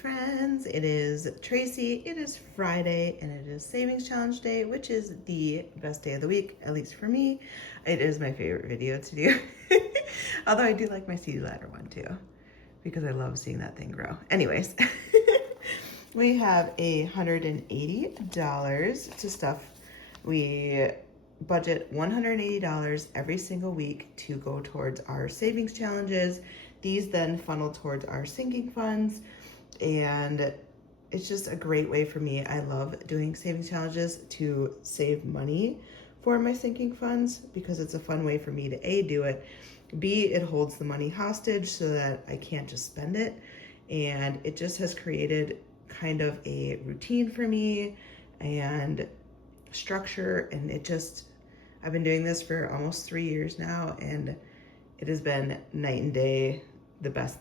friends, it is Tracy. It is Friday and it is Savings Challenge Day, which is the best day of the week, at least for me. It is my favorite video to do. Although I do like my seed ladder one too, because I love seeing that thing grow. Anyways, we have $180 to stuff. We budget $180 every single week to go towards our savings challenges. These then funnel towards our sinking funds, and it's just a great way for me. I love doing savings challenges to save money for my sinking funds because it's a fun way for me to A, do it, B, it holds the money hostage so that I can't just spend it, and it just has created kind of a routine for me and structure, and I've been doing this for almost 3 years now, and it has been night and day, the best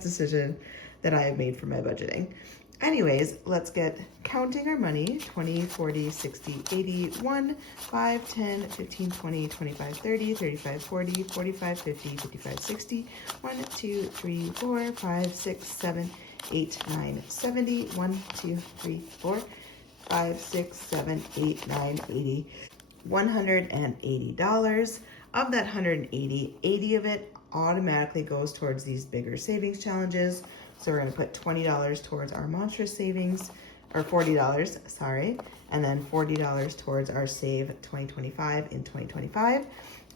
decision that I have made for my budgeting. Anyways, let's get counting our money. 20, 40, 60, 80, 1, 5, 10, 15, 20, 25, 30, 35, 40, 45, 50, 55, 60, 1, 2, 3, 4, 5, 6, 7, 8, 9, 70, 1, 2, 3, 4, 5, 6, 7, 8, 9, 80. $180. Of that 180, 80 of it automatically goes towards these bigger savings challenges. So we're gonna put $20 towards our Monstrous savings, or $40, sorry, and then $40 towards our Save 2025 in 2025.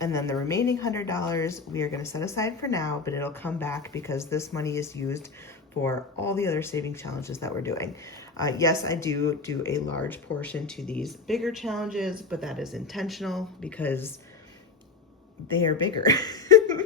And then the remaining $100 we are gonna set aside for now, but it'll come back because this money is used for all the other saving challenges that we're doing. Yes, I do a large portion to these bigger challenges, but that is intentional because they are bigger.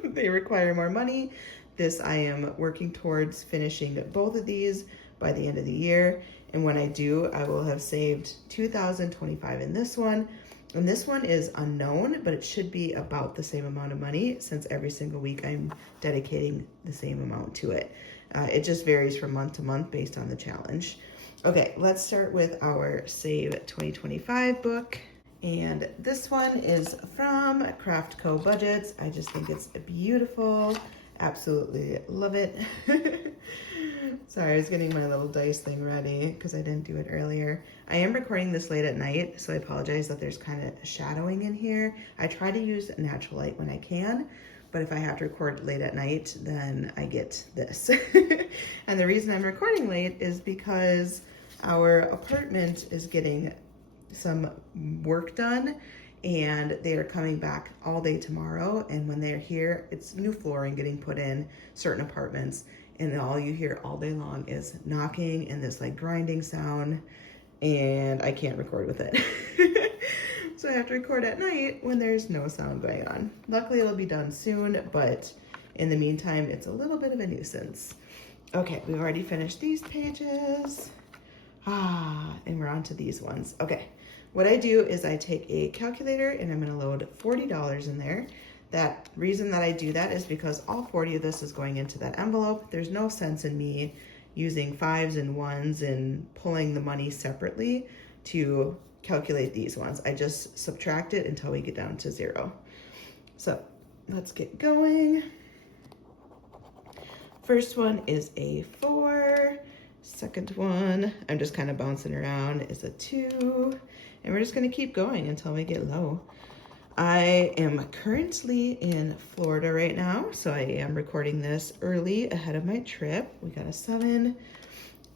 They require more money. This, I am working towards finishing both of these by the end of the year. And when I do, I will have saved $2,025 in this one. And this one is unknown, but it should be about the same amount of money since every single week I'm dedicating the same amount to it. It just varies from month to month based on the challenge. Okay, let's start with our Save 2025 book. And this one is from Craft Co Budgets. I just think it's beautiful. Absolutely love it. Sorry, I was getting my little dice thing ready because I didn't do it earlier. I am recording this late at night, so I apologize that there's kind of shadowing in here. I try to use natural light when I can, but if I have to record late at night, then I get this. And the reason I'm recording late is because our apartment is getting some work done and they are coming back all day tomorrow, and when they're here, it's new flooring getting put in certain apartments, and all you hear all day long is knocking and this like grinding sound, and I can't record with it. So I have to record at night when there's no sound going on. Luckily it'll be done soon, but in the meantime it's a little bit of a nuisance. Okay, we've already finished these pages. And we're on to these ones. Okay, what I do is I take a calculator and I'm gonna load $40 in there. That reason that I do that is because all 40 of this is going into that envelope. There's no sense in me using 5s and 1s and pulling the money separately to calculate these ones. I just subtract it until we get down to 0. So let's get going. First one is a 4. Second one, I'm just kind of bouncing around, is a 2. And we're just gonna keep going until we get low. I am currently in Florida right now, so I am recording this early ahead of my trip. We got a 7.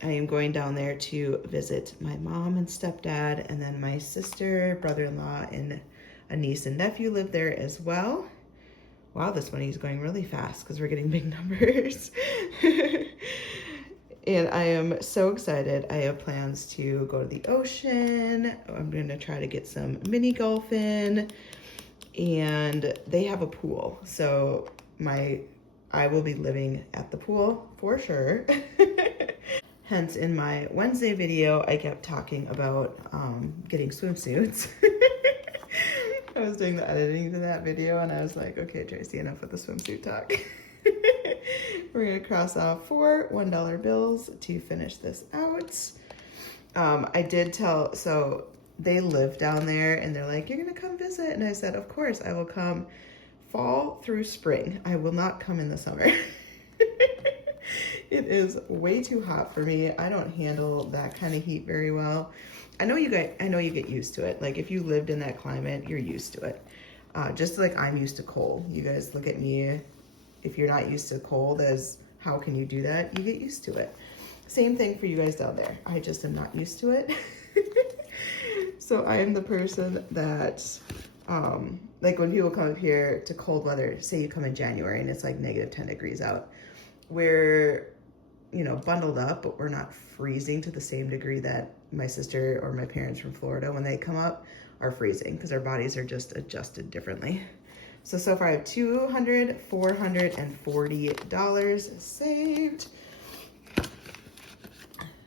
I am going down there to visit my mom and stepdad, and then my sister, brother-in-law, and a niece and nephew live there as well. Wow, this money is going really fast because we're getting big numbers. And I am so excited. I have plans to go to the ocean. I'm gonna try to get some mini golf in, and they have a pool. So I will be living at the pool for sure. Hence, in my Wednesday video, I kept talking about getting swimsuits. I was doing the editing to that video and I was like, okay, Tracy, enough with the swimsuit talk. We're gonna cross off 4 $1 bills to finish this out. I did tell, so they live down there and they're like, you're gonna come visit. And I said, of course, I will come fall through spring. I will not come in the summer. It is way too hot for me. I don't handle that kind of heat very well. I know you get used to it. Like if you lived in that climate, you're used to it. Just like I'm used to cold. You guys look at me. If you're not used to cold, as how can you do that? You get used to it. Same thing for you guys down there. I just am not used to it. So I am the person that, like when people come up here to cold weather, say you come in January and it's like -10 degrees out, we're, you know, bundled up, but we're not freezing to the same degree that my sister or my parents from Florida, when they come up, are freezing because our bodies are just adjusted differently. So far I have $440 saved.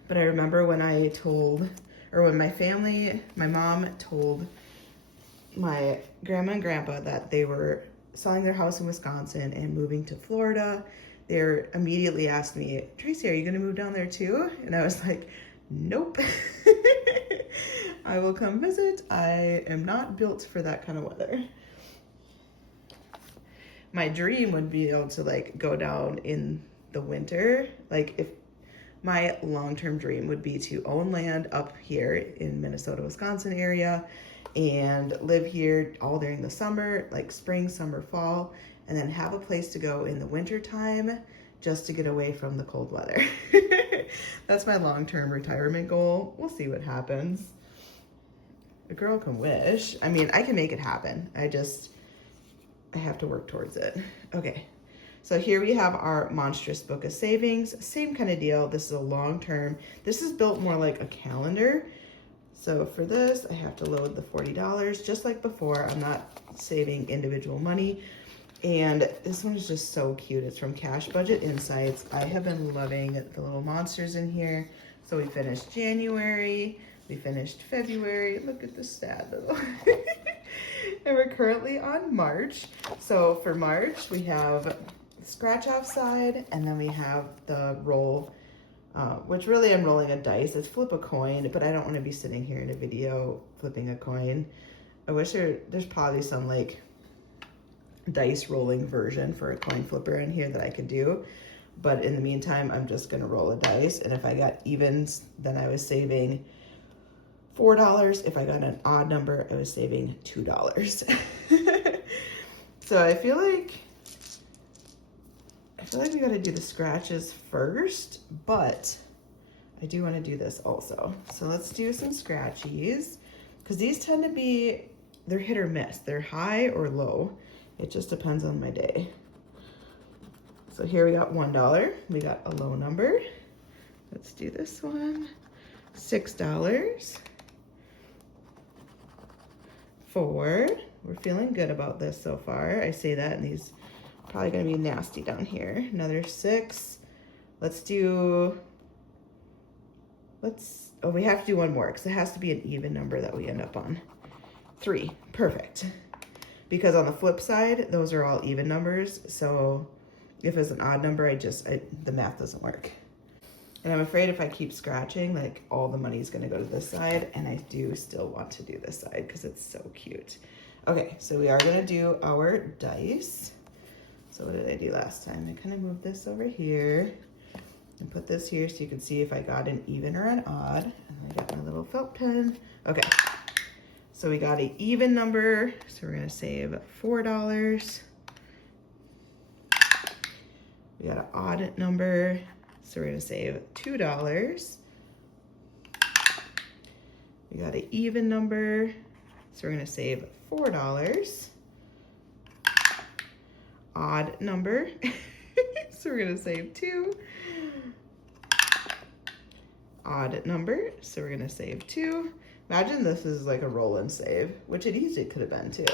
But I remember when I told, or when my mom told my grandma and grandpa that they were selling their house in Wisconsin and moving to Florida, they immediately asked me, Tracy, are you gonna move down there too? And I was like, nope. I will come visit. I am not built for that kind of weather. My dream would be able to like go down in the winter. Like if my long-term dream would be to own land up here in Minnesota, Wisconsin area and live here all during the summer, like spring, summer, fall, and then have a place to go in the winter time just to get away from the cold weather. That's my long-term retirement goal. We'll see what happens. A girl can wish. I mean, I can make it happen. I have to work towards it. Okay, so here we have our Monstrous book of savings. Same kind of deal. This is a long-term. This is built more like a calendar. So for this, I have to load the $40. Just like before, I'm not saving individual money. And this one is just so cute. It's from Cash Budget Insights. I have been loving the little monsters in here. So we finished January, we finished February. Look at the sad little. And we're currently on March. So for March, we have the scratch off side, and then we have the roll, which really I'm rolling a dice. It's flip a coin, but I don't want to be sitting here in a video flipping a coin. I wish there's probably some like dice rolling version for a coin flipper in here that I could do. But in the meantime, I'm just gonna roll a dice. And if I got evens, then I was saving $4. If I got an odd number, I was saving $2. So I feel like we gotta do the scratches first, but I do wanna do this also. So let's do some scratchies, because these tend to be, they're hit or miss. They're high or low. It just depends on my day. So here we got $1. We got a low number. Let's do this one. $6. 4. We're feeling good about this so far. I say that, and these probably gonna be nasty down here. Another 6. Oh, we have to do one more because it has to be an even number that we end up on. 3. Perfect. Because on the flip side, those are all even numbers. So if it's an odd number, the math doesn't work. And I'm afraid if I keep scratching, like all the money is gonna go to this side, and I do still want to do this side because it's so cute. Okay, so we are gonna do our dice. So what did I do last time? I kind of moved this over here and put this here so you can see if I got an even or an odd. And I got my little felt pen. Okay. So we got an even number, so we're gonna save $4. We got an odd number, so we're gonna save $2. We got an even number, so we're gonna save $4. Odd number, so we're gonna save $2. Odd number, so we're gonna save $2. Imagine this is like a roll and save, which it easily could have been too.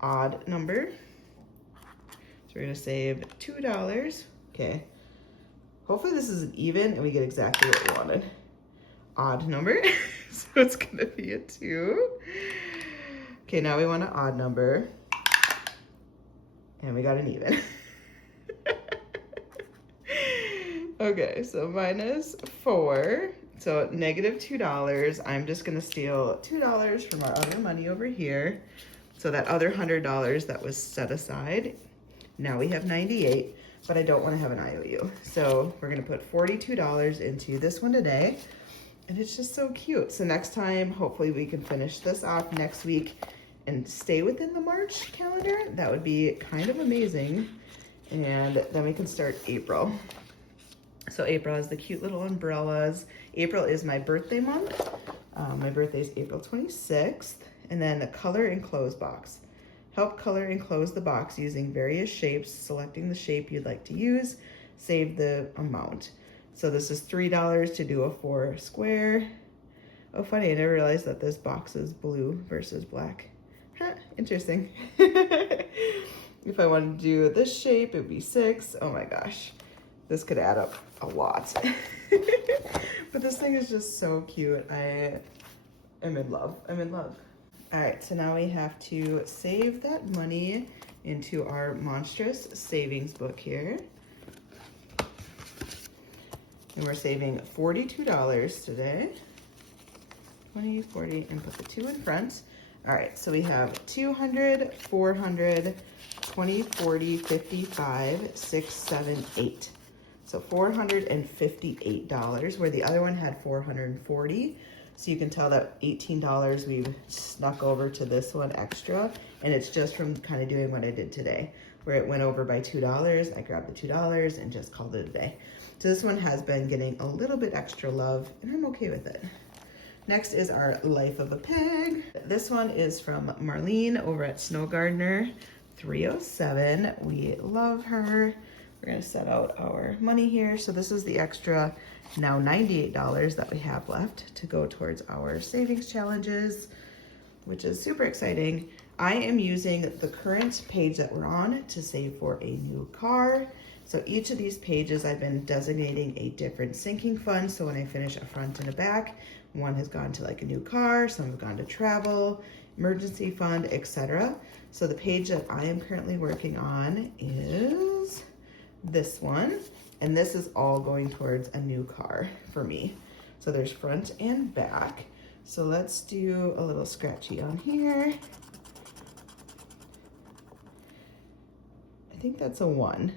Odd number. So we're gonna save $2. Okay. Hopefully this is an even and we get exactly what we wanted. Odd number. So it's gonna be a 2. Okay, now we want an odd number. And we got an even. Okay, so minus 4. So negative $2. I'm just gonna steal $2 from our other money over here. So that other $100 that was set aside, now we have 98. but I don't want to have an IOU. So we're gonna put $42 into this one today. And it's just so cute. So next time, hopefully we can finish this off next week and stay within the March calendar. That would be kind of amazing. And then we can start April. So April has the cute little umbrellas. April is my birthday month. My birthday is April 26th. And then the color and close box. Help color and close the box using various shapes, selecting the shape you'd like to use, save the amount. So this is $3 to do a 4 square. Oh, funny, I never realized that this box is blue versus black. Huh, interesting. If I wanted to do this shape, it'd be 6. Oh my gosh, this could add up a lot. But this thing is just so cute. I am in love. I'm in love. All right, so now we have to save that money into our Monstrous savings book here. And we're saving $42 today. 20, 40, and put the 2 in front. All right, so we have 200, 400, 20, 40, 55, 6, 7, 8. So $458, where the other one had 440. So you can tell that $18 we've snuck over to this one extra. And it's just from kind of doing what I did today, where it went over by $2. I grabbed the $2 and just called it a day. So this one has been getting a little bit extra love, and I'm okay with it. Next is our Life of a Pig. This one is from Marlene over at Snow Gardener 307. We love her. We're gonna set out our money here. So this is the extra, now $98 that we have left to go towards our savings challenges, which is super exciting. I am using the current page that we're on to save for a new car. So each of these pages I've been designating a different sinking fund. So when I finish a front and a back, one has gone to like a new car, some have gone to travel, emergency fund, etc. So the page that I am currently working on is this one. And this is all going towards a new car for me. So there's front and back. So let's do a little scratchy on here. I think that's a 1.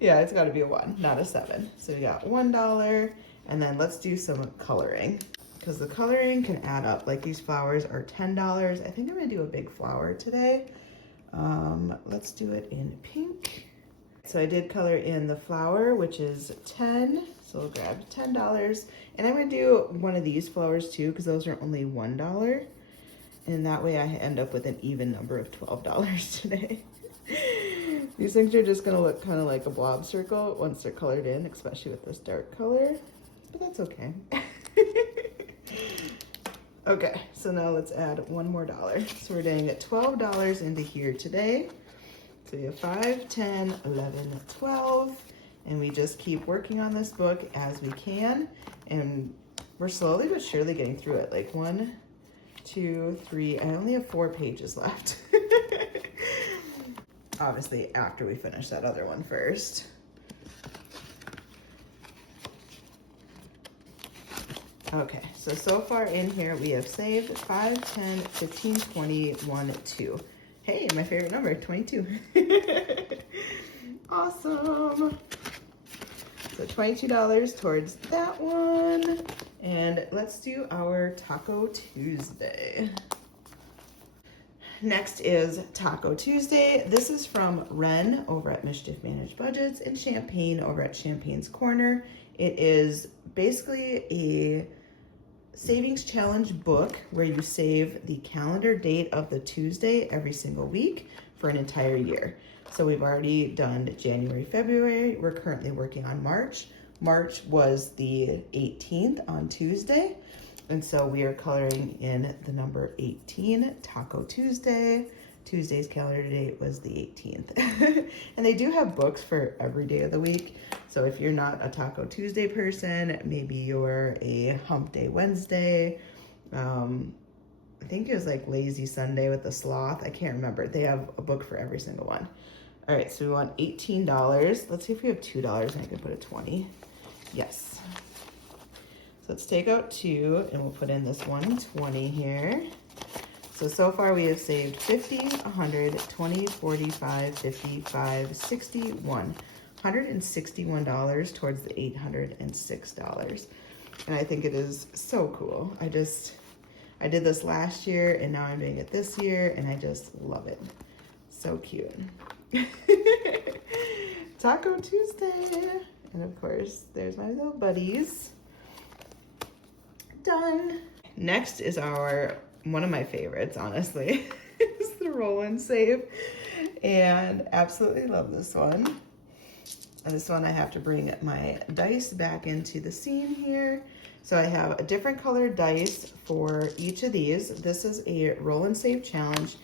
Yeah, it's got to be a 1, not a 7. So we got $1, and then let's do some coloring, because the coloring can add up. Like these flowers are $10. I think I'm gonna do a big flower today. Let's do it in pink. So I did color in the flower, which is 10. So we'll grab $10, and I'm gonna do one of these flowers too, because those are only $1, and that way I end up with an even number of $12 today. These things are just gonna look kind of like a blob circle once they're colored in, especially with this dark color, but that's okay. Okay, so now let's add one more dollar. So we're doing $12 into here today. So we have 5, 10, 11, 12, and we just keep working on this book as we can, and we're slowly but surely getting through it. Like 1, 2, 3, I only have 4 pages left. Obviously, after we finish that other one first. Okay, so far in here we have saved 5, 10, 15, 20, 1, 2. Hey, my favorite number, 22. Awesome. So $22 towards that one. And let's do our Taco Tuesday. Next is Taco Tuesday. This is from Ren over at Mischief Managed Budgets and Champagne over at Champagne's Corner. It is basically a savings challenge book where you save the calendar date of the Tuesday every single week for an entire year. So we've already done January, February. We're currently working on March. March was the 18th on Tuesday. And so we are coloring in the number 18, Taco Tuesday. Tuesday's calendar date was the 18th. And they do have books for every day of the week. So if you're not a Taco Tuesday person, maybe you're a Hump Day Wednesday. I think it was like Lazy Sunday with the sloth. I can't remember. They have a book for every single one. All right, so we want $18. Let's see if we have $2 and I can put a 20. Yes. So let's take out 2 and we'll put in this 120 here. So far we have saved 50, 100, 20, 45, 55, 61. $161 towards the $806. And I think it is so cool. I did this last year and now I'm doing it this year and I just love it. So cute. Taco Tuesday. And of course, there's my little buddies. Done. Next is one of my favorites, honestly, is the roll and save. And absolutely love this one. And this one I have to bring my dice back into the scene here. So I have a different colored dice for each of these. This is a roll and save challenge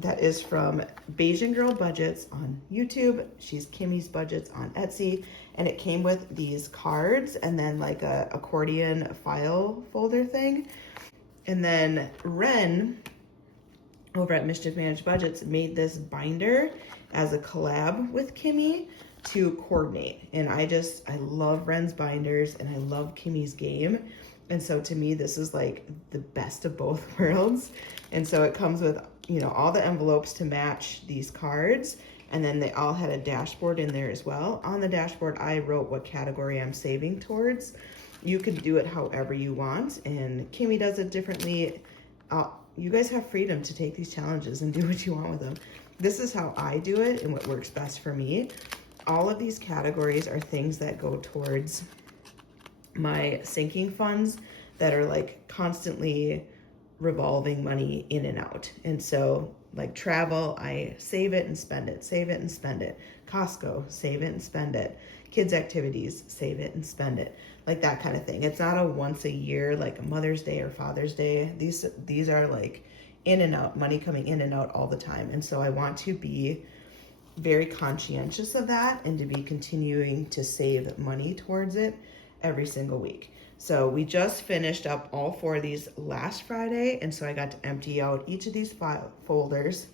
that is from GoldenGirlBudgets on YouTube. She's Kimmy's Budgets on Etsy. And it came with these cards and then like a accordion file folder thing. And then Ren over at Mischief Managed Budgets made this binder as a collab with Kimmy to coordinate. And I love Ren's binders and I love Kimmy's game. And so to me, this is like the best of both worlds. And so it comes with, you know, all the envelopes to match these cards. And then they all had a dashboard in there as well. On the dashboard, I wrote what category I'm saving towards. You can do it however you want. And Kimmy does it differently. You guys have freedom to take these challenges and do what you want with them. This is how I do it and what works best for me. All of these categories are things that go towards my sinking funds that are like constantly revolving money in and out. And so like travel, I save it and spend it, save it and spend it. Costco, save it and spend it. Kids activities, save it and spend it. Like that kind of thing. It's not a once a year, like a Mother's Day or Father's Day. These are like in and out, money coming in and out all the time. And so I want to be very conscientious of that and to be continuing to save money towards it every single week. So we just finished up all 4 of these last Friday. And so I got to empty out each of these folders,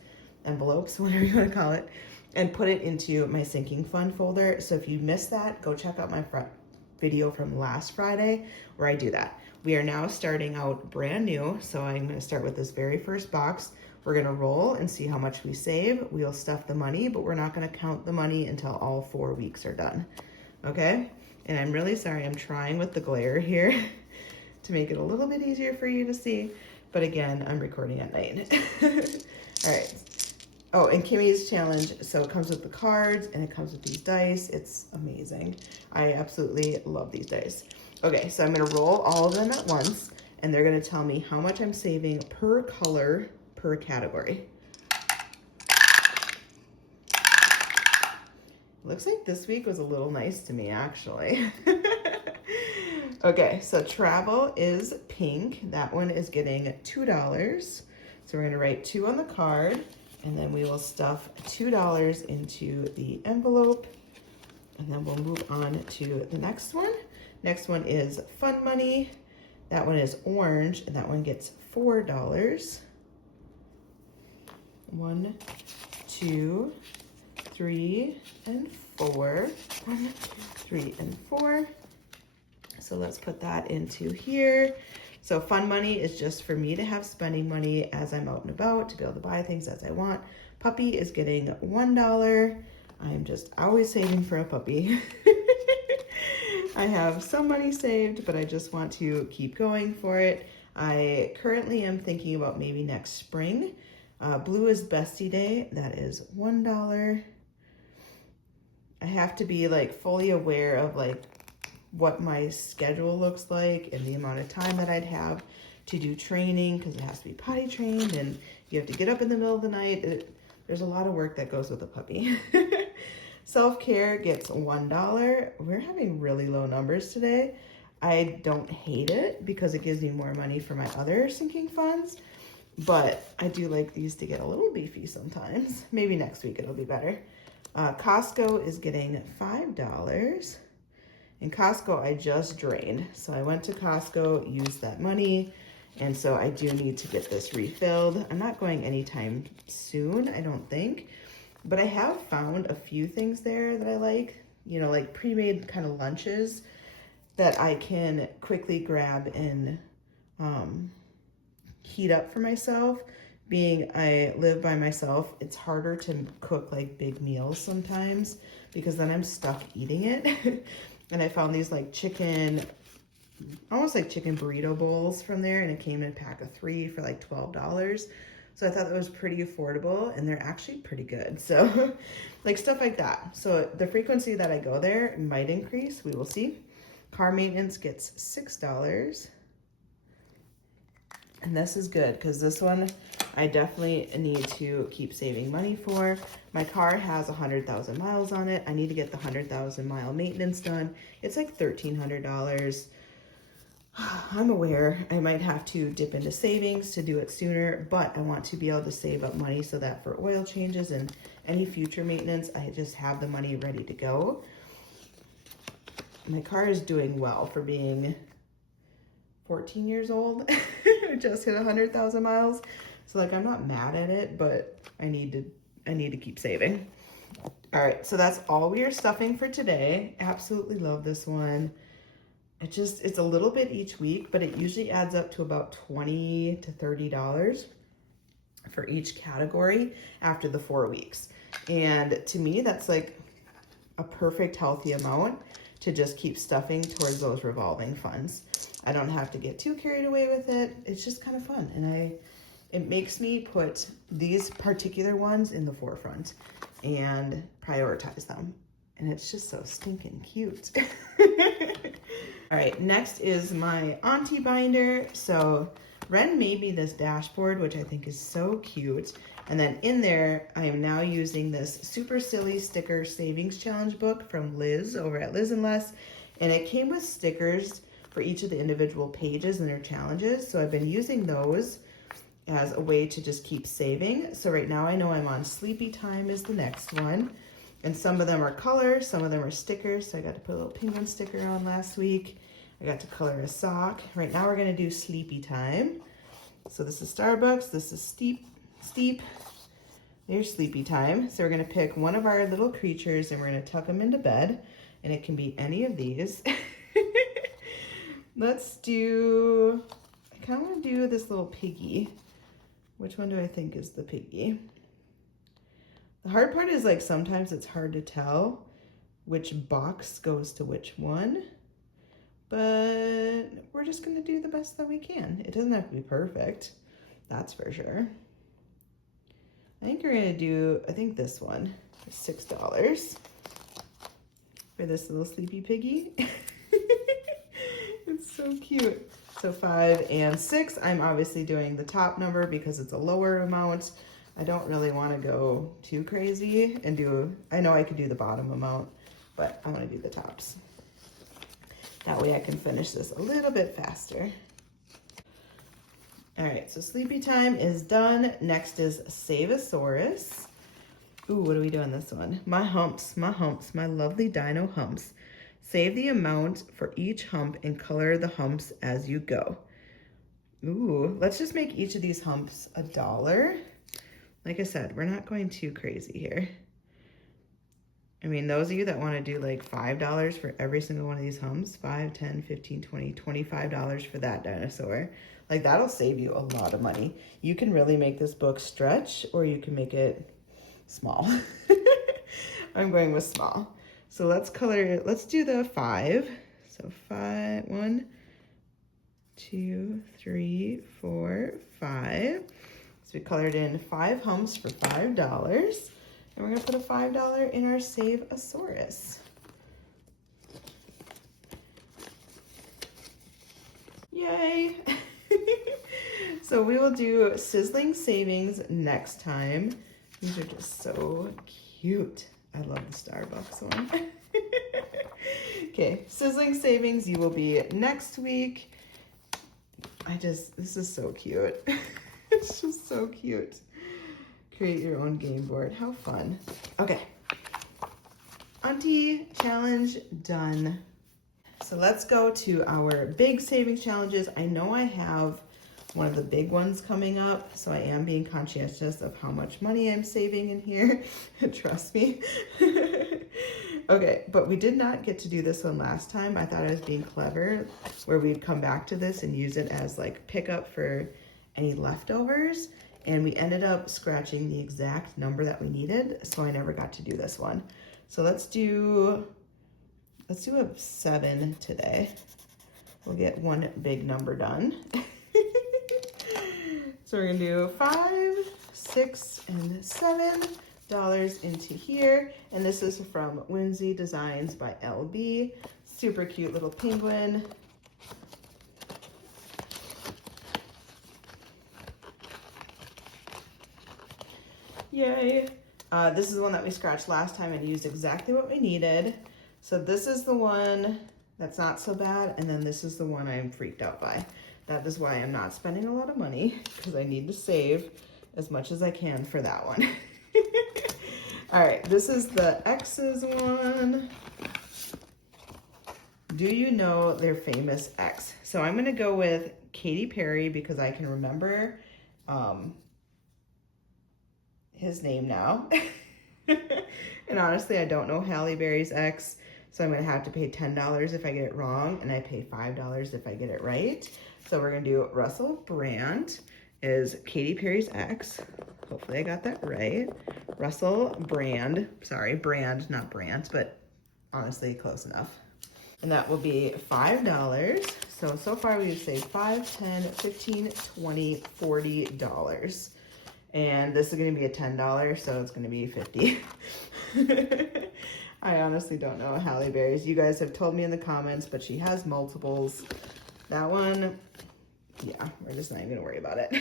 envelopes, whatever you want to call it, and put it into my sinking fund folder. So if you missed that, go check out my video from last Friday where I do that. We are now starting out brand new. So I'm going to start with this very first box. We're going to roll and see how much we save. We'll stuff the money, but we're not going to count the money until all 4 weeks are done. Okay? And I'm really sorry, I'm trying with the glare here to make it a little bit easier for you to see. But again, I'm recording at night. All right. Oh, and Kimmy's challenge. So it comes with the cards and it comes with these dice. It's amazing. I absolutely love these dice. Okay, so I'm going to roll all of them at once and they're going to tell me how much I'm saving per color per category. Looks like this week was a little nice to me, actually. Okay, so travel is pink. That one is getting $2. So we're gonna write 2 on the card, and then we will stuff $2 into the envelope, and then we'll move on to the next one. Next one is fun money. That one is orange, and that one gets $4. 1, 2, 3, and 4. 1, 2, 3, and 4. So let's put that into here. So fun money is just for me to have spending money as I'm out and about to be able to buy things as I want. Puppy is getting $1. I'm just always saving for a puppy. I have some money saved, but I just want to keep going for it. I currently am thinking about maybe next spring. Blue is Bestie Day. That is $1. I have to be like fully aware of like what my schedule looks like and the amount of time that I'd have to do training, because it has to be potty trained and you have to get up in the middle of the night. There's a lot of work that goes with a puppy. Self-care gets $1. We're having really low numbers today. I don't hate it because it gives me more money for my other sinking funds, but I do like these to get a little beefy sometimes. Maybe next week it'll be better. Costco is getting $5. In Costco, I just drained. So I went to Costco, used that money, and so I do need to get this refilled. I'm not going anytime soon, I don't think, but I have found a few things there that I like, you know, like pre-made kind of lunches that I can quickly grab and heat up for myself. Being I live by myself, it's harder to cook like big meals sometimes because then I'm stuck eating it. And I found these like chicken, almost like chicken burrito bowls from there, and it came in a pack of 3 for like $12. So I thought that was pretty affordable, and they're actually pretty good. So like stuff like that. So the frequency that I go there might increase. We will see. Car maintenance gets $6. And this is good because this one I definitely need to keep saving money for. My car has 100,000 miles on it. I need to get the 100,000 mile maintenance done. It's like $1,300. I'm aware I might have to dip into savings to do it sooner, but I want to be able to save up money so that for oil changes and any future maintenance, I just have the money ready to go. My car is doing well for being 14 years old. Just hit 100,000 miles. So like, I'm not mad at it, but I need to keep saving. All right, so that's all we are stuffing for today. Absolutely love this one. It's a little bit each week, but it usually adds up to about $20 to $30 for each category after the 4 weeks. And to me, that's like a perfect healthy amount to just keep stuffing towards those revolving funds. I don't have to get too carried away with it. It's just kind of fun. And it makes me put these particular ones in the forefront and prioritize them. And it's just so stinking cute. All right, next is my auntie binder. So Ren made me this dashboard, which I think is so cute. And then in there, I am now using this Super Silly Sticker Savings Challenge book from Liz over at Liz and Less. And it came with stickers for each of the individual pages and their challenges. So I've been using those as a way to just keep saving. So right now I know I'm on Sleepy Time is the next one. And some of them are color, some of them are stickers. So I got to put a little penguin sticker on last week. I got to color a sock. Right now we're gonna do Sleepy Time. So this is Starbucks, this is Steep. There's Sleepy Time. So we're gonna pick one of our little creatures and we're gonna tuck them into bed. And it can be any of these. Let's do, I kind of want to do this little piggy. Which one do I think is the piggy? The hard part is like sometimes it's hard to tell which box goes to which one, but we're just gonna do the best that we can. It doesn't have to be perfect, that's for sure. I think we're gonna do, I think this one is $6 for this little sleepy piggy. It's so cute. So 5 and 6, I'm obviously doing the top number because it's a lower amount. I don't really want to go too crazy and do, I know I could do the bottom amount, but I want to do the tops. That way I can finish this a little bit faster. All right, so Sleepy Time is done. Next is Save-a-saurus. Ooh, what do we do on this one? My humps, my lovely dino humps. Save the amount for each hump and color the humps as you go. Ooh, let's just make each of these humps $1. Like I said, we're not going too crazy here. I mean, those of you that want to do like $5 for every single one of these humps, 5, 10, 15, 20, $25 for that dinosaur. Like that'll save you a lot of money. You can really make this book stretch or you can make it small. I'm going with small. So let's color, let's do the 5. So 5, 1, 2, 3, 4, 5. So we colored in 5 humps for $5. And we're gonna put a $5 in our Save-a-saurus. Yay! So we will do Sizzling Savings next time. These are just so cute. I love the Starbucks one. Okay, Sizzling Savings, you will be next week. This is so cute. It's just so cute. Create your own game board. How fun. Okay. Auntie challenge done. So let's go to our big savings challenges. I know I have one of the big ones coming up, so I am being conscientious of how much money I'm saving in here. Trust me. Okay, but we did not get to do this one last time. I thought I was being clever, where we'd come back to this and use it as like pickup for any leftovers, and we ended up scratching the exact number that we needed, so I never got to do this one. So let's do a 7 today. We'll get one big number done. So we're gonna do $5, $6, and $7 into here. And this is from Whimsy Designs by LB. Super cute little penguin. Yay. This is the one that we scratched last time and used exactly what we needed. So this is the one that's not so bad, and then this is the one I'm freaked out by. That is why I'm not spending a lot of money, because I need to save as much as I can for that one. All right, this is the X's one. Do you know their famous X? So I'm gonna go with Katy Perry because I can remember his name now. And honestly, I don't know Halle Berry's X, so I'm gonna have to pay $10 if I get it wrong, and I pay $5 if I get it right. So we're gonna do Russell Brand is Katy Perry's X. Hopefully I got that right. Russell Brand, sorry, Brand, not Brandt, but honestly close enough. And that will be $5. So far we've saved $5, $10, $15, $20, $40. And this is gonna be a $10, so it's gonna be $50. I honestly don't know Halle Berry's. You guys have told me in the comments, but she has multiples. That one, yeah, we're just not even gonna worry about it.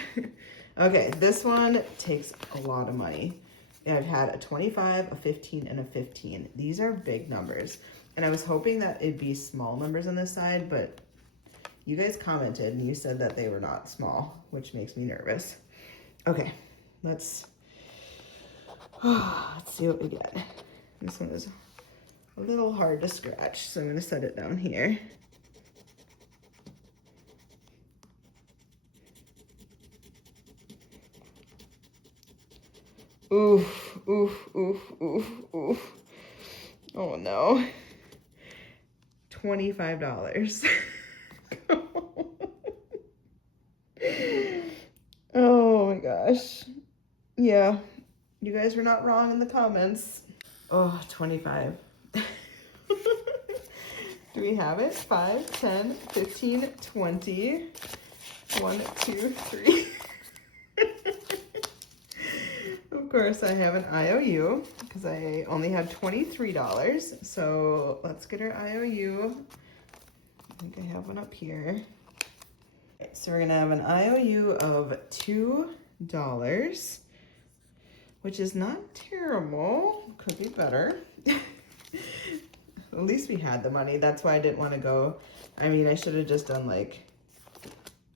Okay, this one takes a lot of money. I've had a 25, a 15, and a 15. These are big numbers. And I was hoping that it'd be small numbers on this side, but you guys commented and you said that they were not small, which makes me nervous. Okay, let's see what we get. This one is a little hard to scratch, so I'm gonna set it down here. Oof, oof, oof, oof, oof. Oh no. $25. Oh my gosh. Yeah, you guys were not wrong in the comments. Oh, 25. Do we have it? 5, 10, 15, 20. 1, 2, 3. Of course, I have an IOU because I only have $23. So let's get our IOU. I think I have one up here. Okay, so we're gonna have an IOU of $2, which is not terrible. Could be better. At least we had the money. That's why I didn't want to go. I mean, I should have just done like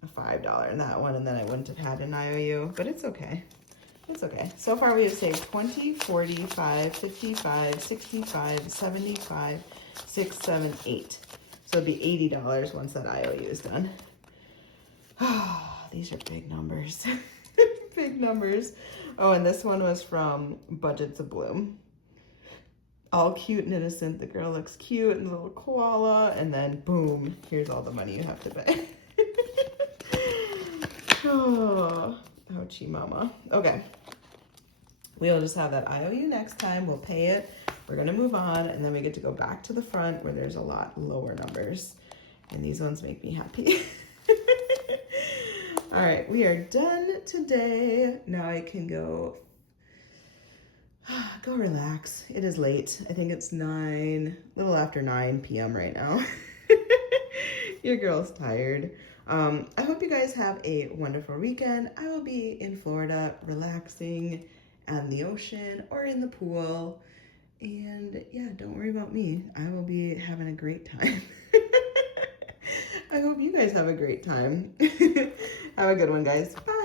a $5 in that one, and then I wouldn't have had an IOU, but it's okay. It's okay. So far we have saved 20, 45, 55, 65, 75, 6, 7, 8. So it'd be $80 once that IOU is done. These are big numbers. Big numbers. Oh, and this one was from Budgets of Bloom. All cute and innocent. The girl looks cute and the little koala, and then boom, here's all the money you have to pay. Oh, ouchie mama. Okay. We'll just have that IOU next time. We'll pay it. We're gonna move on, and then we get to go back to the front where there's a lot lower numbers. And these ones make me happy. All right, we are done today. Now I can go relax. It is late. I think it's a little after 9 p.m. right now. Your girl's tired. I hope you guys have a wonderful weekend. I will be in Florida relaxing at the ocean or in the pool. And yeah, don't worry about me. I will be having a great time. I hope you guys have a great time. Have a good one, guys. Bye.